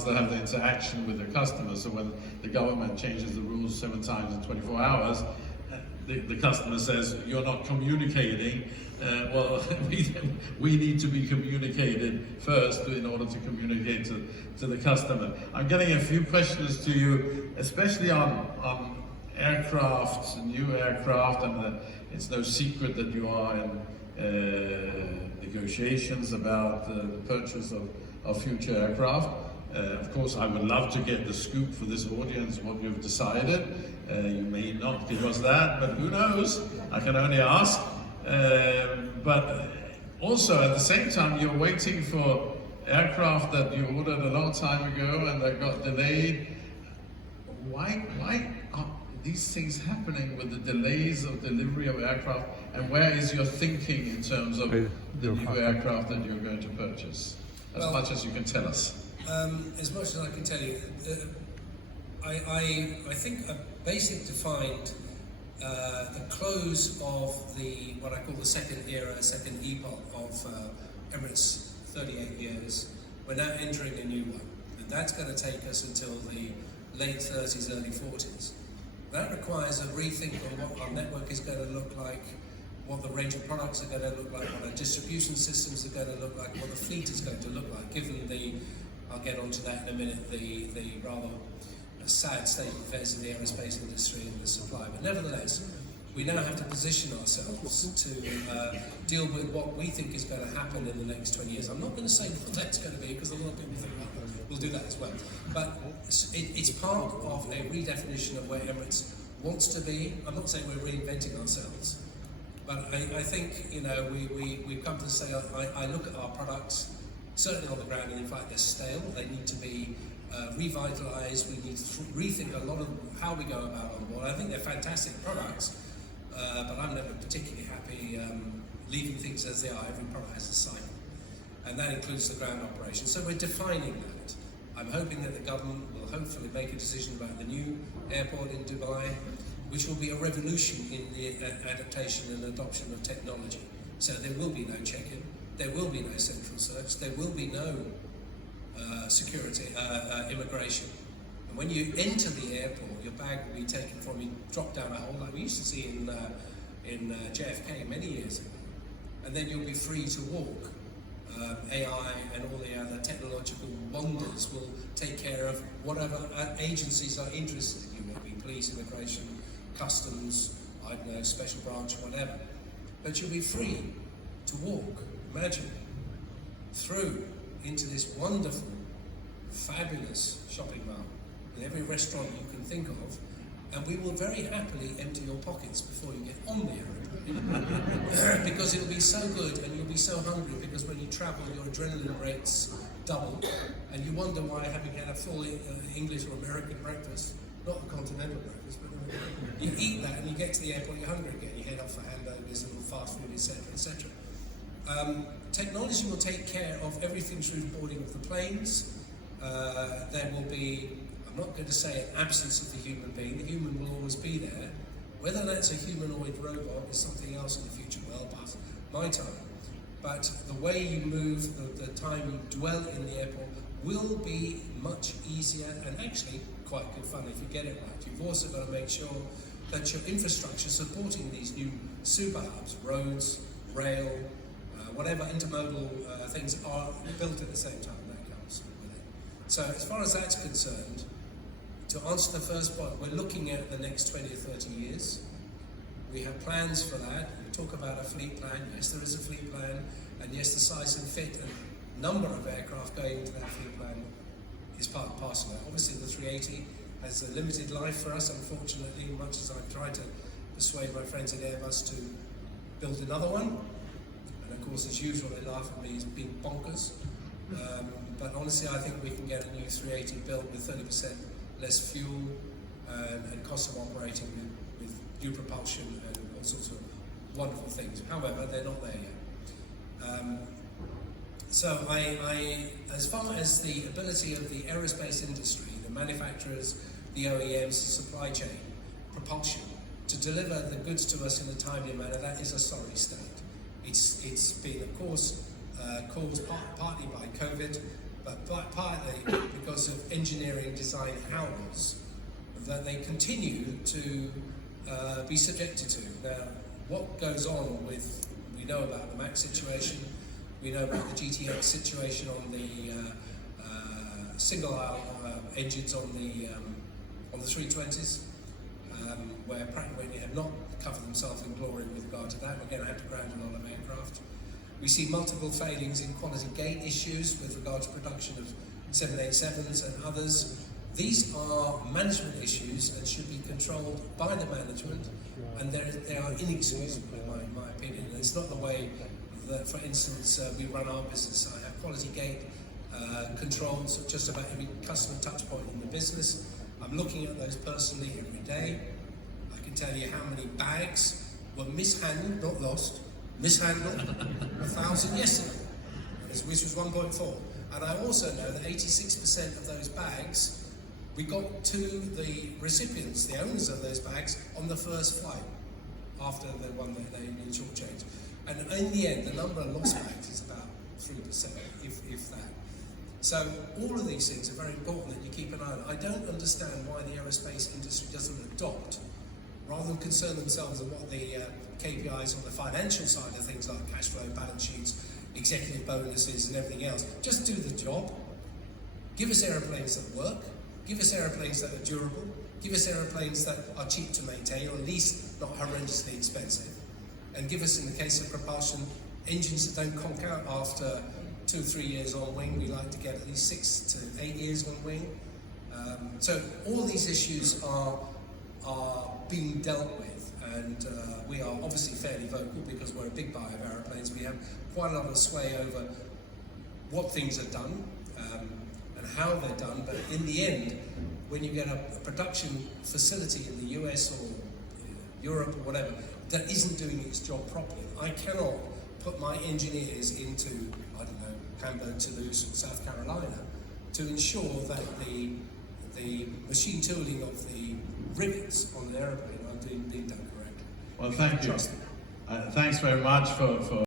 ones that have the interaction with the customers. So when the government changes the rules 7 times in 24 hours, the customer says, you're not communicating. Well, we need to be communicated first in order to communicate to the customer. I'm getting a few questions to you, especially on aircraft, new aircraft, and it's no secret that you are in negotiations about the purchase of future aircraft. Of course, I would love to get the scoop for this audience, what you've decided. You may not give us that, but who knows? I can only ask. But also, at the same time, you're waiting for aircraft that you ordered a long time ago and that got delayed. Why are these things happening with the delays of delivery of aircraft? And where is your thinking in terms of the new aircraft that you're going to purchase? As much as you can tell us. As much as I can tell you, I think a basic defined the close of what I call the second era, second epoch of Emirates, 38 years. We're now entering a new one, and that's going to take us until the late 30s, early 40s. That requires a rethink on what our network is going to look like, what the range of products are going to look like, what our distribution systems are going to look like, what the fleet is going to look like, given I'll get onto that in a minute, the rather sad state of affairs in the aerospace industry and the supply. But nevertheless, we now have to position ourselves to deal with what we think is going to happen in the next 20 years. I'm not going to say what that's going to be, because a lot of people think, well, we'll do that as well. But it's part of a redefinition of where Emirates wants to be. I'm not saying we're reinventing ourselves, but I think, you know, we've come to say, I look at our products, certainly on the ground, and in fact they're stale. They need to be revitalized. We need to rethink a lot of how we go about on board. I think they're fantastic products, but I'm never particularly happy leaving things as they are. Every product has a cycle, and that includes the ground operation. So we're defining that. I'm hoping that the government will hopefully make a decision about the new airport in Dubai, which will be a revolution in the adaptation and adoption of technology. So there will be no check-in, there will be no central search, there will be no security, immigration. And when you enter the airport, your bag will be taken from you, dropped down a hole like we used to see in JFK many years ago. And then you'll be free to walk. AI and all the other technological wonders will take care of whatever agencies are interested in you, maybe police, immigration, customs, I don't know, special branch, whatever. But you'll be free to walk, imagine, through into this wonderful, fabulous shopping mall with every restaurant you can think of, and we will very happily empty your pockets before you get on the aeroplane because it'll be so good and you'll be so hungry, because when you travel your adrenaline rates double and you wonder why I haven't had a full English or American breakfast, not a continental breakfast, but you eat that and you get to the airport, you're hungry again, you head off for hamburgers and fast food, etc., etc. Technology will take care of everything through boarding of the planes. There will be, I'm not going to say an absence of the human being. The human will always be there. Whether that's a humanoid robot is something else in the future, well past my time. But the way you move, the time you dwell in the airport will be much easier and actually quite good fun if you get it right. You've also got to make sure that your infrastructure supporting these new super hubs, roads, rail, whatever intermodal things are built at the same time. That comes with it. So as far as that's concerned, to answer the first point, we're looking at the next 20 or 30 years. We have plans for that. We talk about a fleet plan. Yes, there is a fleet plan, and yes, the size and fit and number of aircraft going into that fleet plan is part and parcel of it. Obviously, the 380 has a limited life for us, unfortunately, much as I've tried to persuade my friends at Airbus to build another one. And of course, as usual, they laugh at me as being bonkers. But honestly, I think we can get a new 380 built with 30% less fuel and cost of operating with new propulsion and all sorts of wonderful things. However, they're not there yet. So as far as the ability of the aerospace industry, the manufacturers, the OEMs, the supply chain, propulsion, to deliver the goods to us in a timely manner, that is a sorry state. It's been, of course, caused partly by COVID, but partly because of engineering design errors that they continue to be subjected to. Now, what goes on with, we know about the Max situation, we know about the GTX situation on the single aisle engines on the 320s, where Pratt & Whitney have not covered themselves in glory with regard to that. We're going to have to ground a lot of aircraft. We see multiple failings in quality gate issues with regard to production of 787s and others. These are management issues and should be controlled by the management, and they are inexcusable in my opinion. And it's not the way that, for instance, we run our business. I have quality gate controls at just about every customer touch point in the business. I'm looking at those personally every day. I can tell you how many bags were mishandled, not lost, mishandled, 1,000 yesterday, which was 1.4. And I also know that 86% of those bags, we got to the recipients, the owners of those bags, on the first flight, after the one that they shortchanged. And in the end, the number of lost bags is about 3%, if that. So all of these things are very important that you keep an eye on. I don't understand why the aerospace industry doesn't adopt, rather than concern themselves with what the KPIs on the financial side of things like cash flow, balance sheets, executive bonuses and everything else. Just do the job. Give us aeroplanes that work. Give us aeroplanes that are durable. Give us aeroplanes that are cheap to maintain, or at least not horrendously expensive. And give us, in the case of propulsion, engines that don't conk out after 2 or 3 years on wing. We like to get at least 6 to 8 years on wing. So all these issues are being dealt with, and we are obviously fairly vocal because we're a big buyer of aeroplanes. We have quite a lot of sway over what things are done and how they're done, but in the end, when you get a production facility in the US or Europe or whatever that isn't doing its job properly, I cannot put my engineers into, I don't know, Hamburg, Toulouse, or South Carolina to ensure that the machine tooling of the rivets on an aeroplane are being done correctly. Well, thank you. Thanks very much for